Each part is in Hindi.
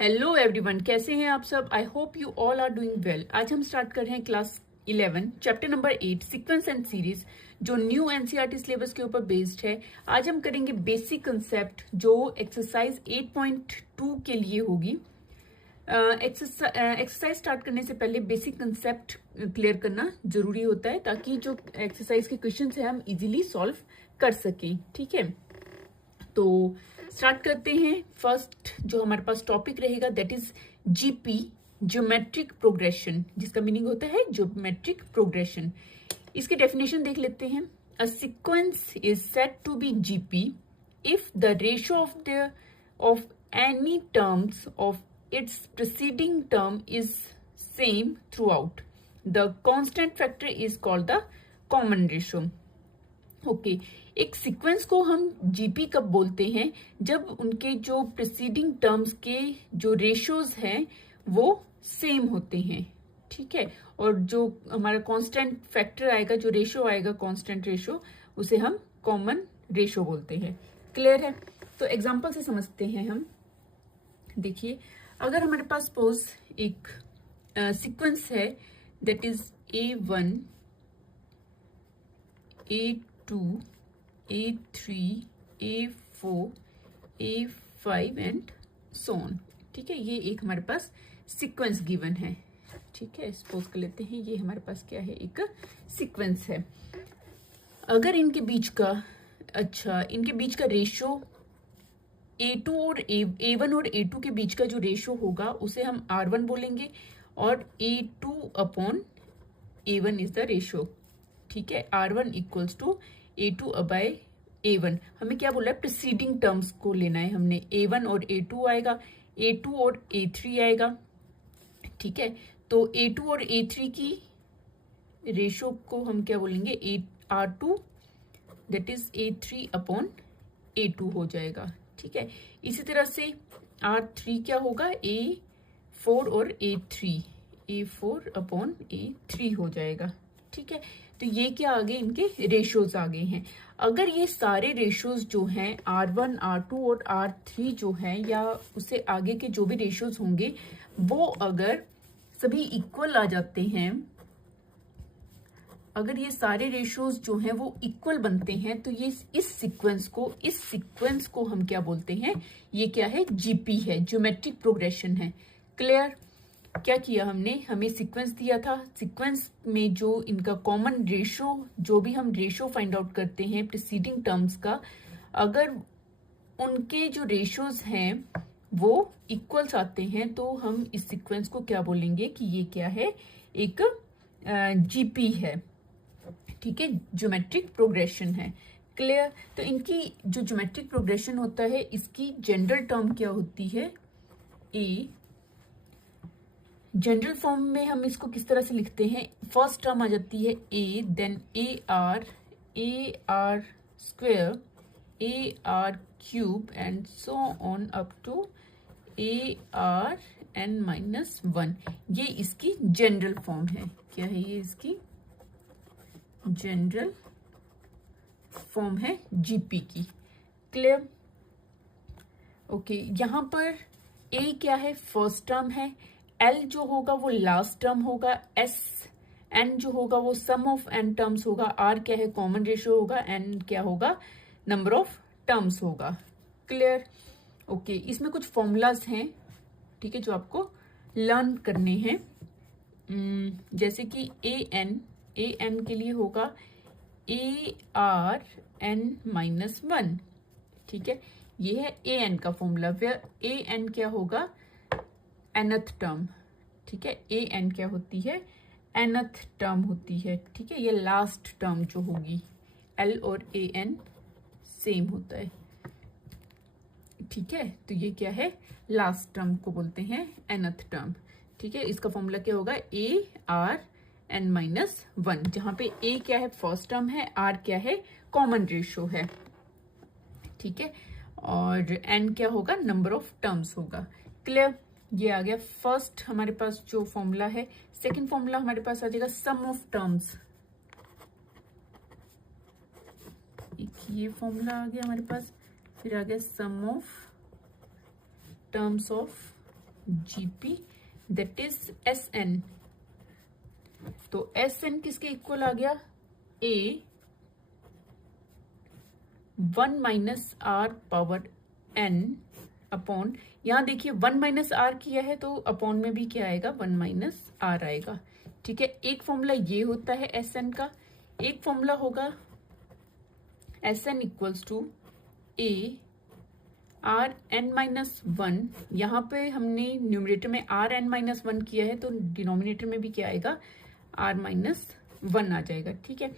हेलो एवरीवन, कैसे हैं आप सब। I hope you all are doing well. आज हम स्टार्ट कर रहे हैं class 11 chapter number 8 sequence and series, जो न्यू एनसीईआरटी सिलेबस के ऊपर बेस्ड है। आज हम करेंगे बेसिक कंसेप्ट जो एक्सरसाइज 8.2 के लिए होगी। एक्सरसाइज स्टार्ट करने से पहले बेसिक कंसेप्ट क्लियर करना जरूरी होता है, ताकि जो एक्सरसाइज के क्वेश्चन है हम इजीली सॉल्व कर सकें। ठीक है, तो स्टार्ट करते हैं। फर्स्ट जो हमारे पास टॉपिक रहेगा that is GP, geometric progression, जिसका मीनिंग होता है ज्योमेट्रिक प्रोग्रेशन। इसकी डेफिनेशन देख लेते हैं। A sequence is said to be GP if the ratio of any terms of its preceding term is same throughout. The constant factor is called the common ratio. Okay, एक सीक्वेंस को हम जीपी कब बोलते हैं? जब उनके जो प्रीसीडिंग टर्म्स के जो रेशियोज हैं वो सेम होते हैं। ठीक है, और जो हमारा कांस्टेंट फैक्टर आएगा, जो रेशियो आएगा कांस्टेंट रेशियो, उसे हम कॉमन रेशियो बोलते हैं। क्लियर है? तो एग्जांपल से समझते हैं हम। देखिए, अगर हमारे पास सपोज एक सीक्वेंस है that is A1, A2, A3, A4, A5 and so on. ठीक है, ये एक हमारे पास सीक्वेंस गिवन है। ठीक है, सपोज कर लेते हैं ये हमारे पास क्या है, एक सीक्वेंस है। अगर इनके बीच का रेशियो A2 और A1 और A2 के बीच का जो रेशियो होगा उसे हम R1 बोलेंगे, और A2 upon A1 is the ratio. ठीक है, R1 equals to A2 bye A1। हमें क्या बोला है, प्रीसीडिंग टर्म्स को लेना है हमने। A1 और A2 आएगा, A2 और A3 आएगा। ठीक है, तो A2 और A3 की रेशियो को हम क्या बोलेंगे, R2, that is A3 upon A2 हो जाएगा। ठीक है, इसी तरह से R3 क्या होगा, A4 और A4 अपॉन A3 हो जाएगा। ठीक है, तो ये क्या आ गए, इनके रेशियोज आ गए हैं। अगर ये सारे रेशियोज जो हैं R1, R2 और R3 जो हैं, या उससे आगे के जो भी रेशियोज होंगे, वो अगर सभी इक्वल आ जाते हैं, अगर ये सारे रेशियोज जो हैं वो इक्वल बनते हैं, तो ये इस सीक्वेंस को हम क्या बोलते हैं, ये क्या है, जीपी है, ज्योमेट्रिक प्रोग्रेशन है। क्लियर? क्या किया हमने, हमें सीक्वेंस दिया था, सीक्वेंस में जो इनका कॉमन रेशियो, जो भी हम रेशियो फाइंड आउट करते हैं प्रीसीडिंग टर्म्स का, अगर उनके जो रेशियोज हैं वो इक्वल्स आते हैं, तो हम इस सीक्वेंस को क्या बोलेंगे कि ये क्या है, एक जीपी है। ठीक है, ज्योमेट्रिक प्रोग्रेशन है। क्लियर? तो इनकी जो ज्योमेट्रिक प्रोग्रेशन होता है, इसकी जनरल टर्म क्या होती है, ए। जनरल फॉर्म में हम इसको किस तरह से लिखते हैं, फर्स्ट टर्म आ जाती है A, then A R square, A R cube and so on up to ARn-1। ये इसकी जनरल फॉर्म है। क्या है ये, इसकी जनरल फॉर्म है जीपी की। क्लियर? ओके, यहां पर ए क्या है, फर्स्ट टर्म है, एल जो होगा वो लास्ट टर्म होगा, एस एन जो होगा वो सम ऑफ एन टर्म्स होगा, आर क्या है, कॉमन रेशियो होगा, एन क्या होगा, नंबर ऑफ टर्म्स होगा। क्लियर? ओके, इसमें कुछ फॉर्मूलाज हैं, ठीक है, जो आपको लर्न करने हैं। जैसे कि ए एन के लिए होगा ARn-1। ठीक है, ये है ए एन का फॉर्मूला, वेयर ए एन क्या होगा, nth टर्म। ठीक है, ए एन क्या होती है, nth टर्म होती है। ठीक है, ये लास्ट टर्म जो होगी, एल और ए एन सेम होता है। ठीक है, तो ये क्या है, लास्ट टर्म को बोलते हैं nth टर्म। ठीक है, इसका फॉर्मूला क्या होगा, ARn-1, जहां पे ए क्या है, फर्स्ट टर्म है, आर क्या है, कॉमन रेशियो है। ठीक है, और एन क्या होगा, नंबर ऑफ टर्म्स होगा। क्लियर? ये आ गया फर्स्ट हमारे पास जो फॉर्मूला है। सेकंड फॉर्मूला हमारे पास आ जाएगा सम ऑफ टर्म्स। एक ये फॉर्मूला आ गया हमारे पास, फिर आ गया sum of terms of GP that is SN। तो SN किसके इक्वल आ गया? A 1 minus R power N upon, यहाँ देखिए 1 माइनस R किया है तो अपॉन में भी क्या आएगा? 1 माइनस R आएगा। ठीक है, एक फॉर्मूला ये होता है SN का, एक फॉर्मूला होगा SN equals to A R n minus 1। यहाँ पे हमने न्यूमरेटर में R n माइनस 1 किया है तो डिनोमिनेटर में भी क्या आएगा? R माइनस 1 आ जाएगा। ठीक है,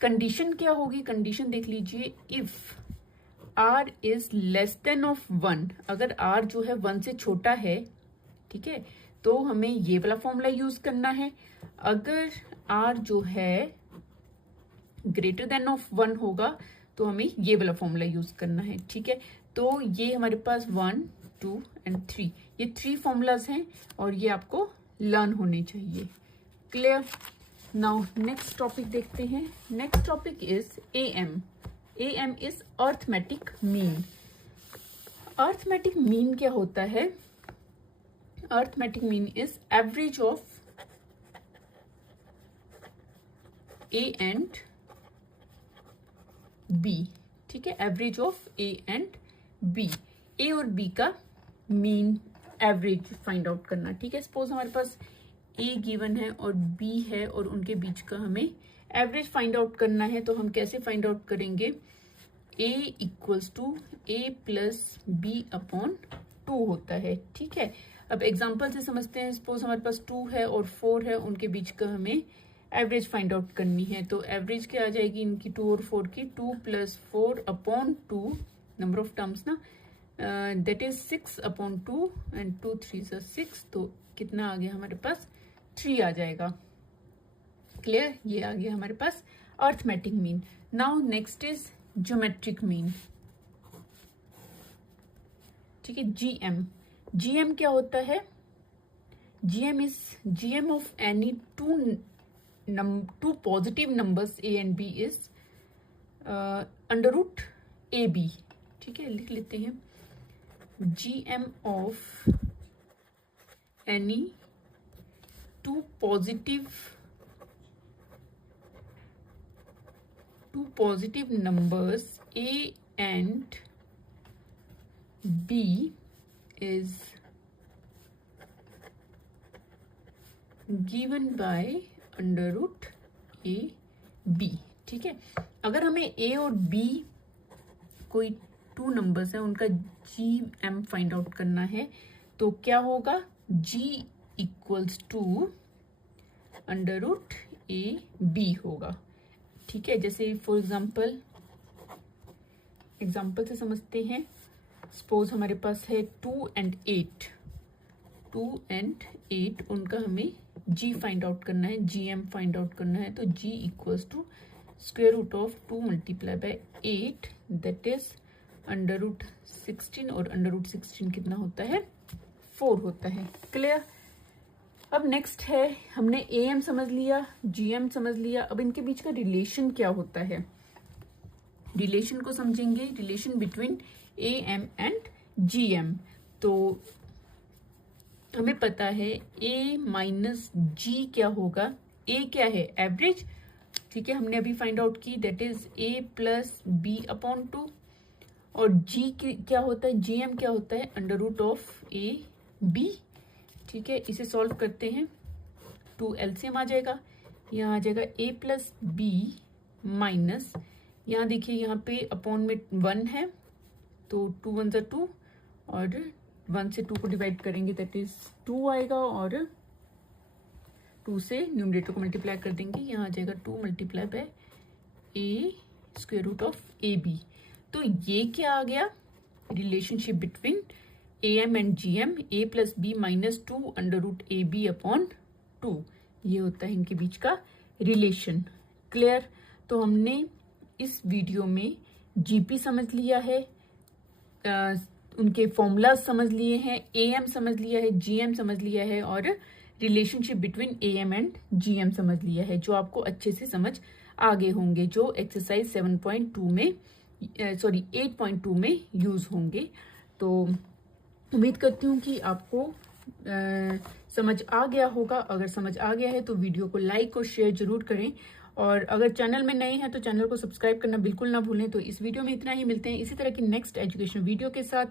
कंडीशन क्या होगी? कंडीशन देख लीजिए, if R is less than of 1, अगर R जो है 1 से छोटा है, ठीक है, तो हमें ये वाला फॉर्मूला यूज करना है। अगर R जो है ग्रेटर देन ऑफ 1 होगा तो हमें ये वाला फॉर्मूला यूज करना है। ठीक है, तो ये हमारे पास 1, 2 एंड 3, ये 3 फॉर्मूलाज हैं और ये आपको लर्न होने चाहिए। क्लियर? नाउ नेक्स्ट टॉपिक देखते हैं। Next topic is AM। AM is arithmetic mean. Arithmetic mean क्या होता है? Arithmetic mean is average of A and B। ठीक है, average of A and B, A और B का मीन एवरेज फाइंड आउट करना। ठीक है, सपोज हमारे पास A गिवन है और B है और उनके बीच का हमें एवरेज फाइंड आउट करना है, तो हम कैसे फाइंड आउट करेंगे? A equals to A plus B upon 2 होता है। ठीक है, अब एग्जाम्पल से समझते हैं। सपोज हमारे पास 2 है और 4 है, उनके बीच का हमें एवरेज फाइंड आउट करनी है, तो एवरेज क्या आ जाएगी इनकी? 2 और 4 की, 2 plus 4 upon 2, number of terms ना, दैट इज 6 अपॉन 2 एंड 2 3 6, तो कितना आ गया हमारे पास? 3 आ जाएगा। क्लियर? ये आ गया हमारे पास arithmetic mean. Now next is geometric mean. ठीक है, GM। GM क्या होता है? GM is GM of any two positive numbers A and B is under root AB। ठीक है, लिख लेते हैं, GM of any two positive numbers A and B is given by under root AB। ठीक है, अगर हमें A और B कोई 2 नंबर्स है, उनका GM फाइंड आउट करना है, तो क्या होगा? G equals to under root AB होगा। ठीक है, जैसे फॉर एग्जाम्पल से समझते हैं। सपोज हमारे पास है 2 एंड 8, उनका हमें G फाइंड आउट करना है, GM फाइंड आउट करना है, तो G equals to square root of 2 multiply by 8 that is under root 16, और अंडर रूट 16 कितना होता है? 4 होता है। क्लियर? अब नेक्स्ट है, हमने AM समझ लिया, GM समझ लिया, अब इनके बीच का रिलेशन क्या होता है? रिलेशन को समझेंगे, relation between AM and GM। तो हमें पता है A माइनस G क्या होगा? A क्या है? एवरेज। ठीक है, हमने अभी फाइंड आउट की, that is A plus B upon 2, और G क्या होता है? GM क्या होता है? Under root of AB। ठीक है, इसे सॉल्व करते हैं, 2 LCM आ जाएगा, यहाँ आ जाएगा A प्लस B माइनस, यहाँ देखिए यहाँ पे अपॉन में 1 है, तो 2 1 = 2, और 1 से 2 को डिवाइड करेंगे दैट इज 2 आएगा, और 2 से न्यूमरेटर को मल्टीप्लाई कर देंगे, यहाँ आ जाएगा 2 multiply by A square root of AB। तो ये क्या आ गया? Relationship between AM and GM, A plus B minus 2 under root AB upon 2, ये होता है इनके बीच का रिलेशन। क्लियर? तो हमने इस वीडियो में GP समझ लिया है, उनके फॉर्मूलाज समझ लिए हैं, AM समझ लिया है, GM समझ लिया है, और relationship between AM and GM समझ लिया है, जो आपको अच्छे से समझ आगे होंगे, जो एक्सरसाइज 7.2 में 8.2 में यूज होंगे। तो उम्मीद करती हूँ कि आपको समझ आ गया होगा। अगर समझ आ गया है तो वीडियो को लाइक और शेयर जरूर करें, और अगर चैनल में नए हैं तो चैनल को सब्सक्राइब करना बिल्कुल ना भूलें। तो इस वीडियो में इतना ही, मिलते हैं इसी तरह की नेक्स्ट एजुकेशन वीडियो के साथ।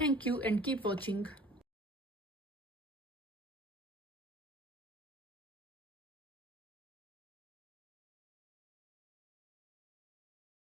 Thank you and keep watching.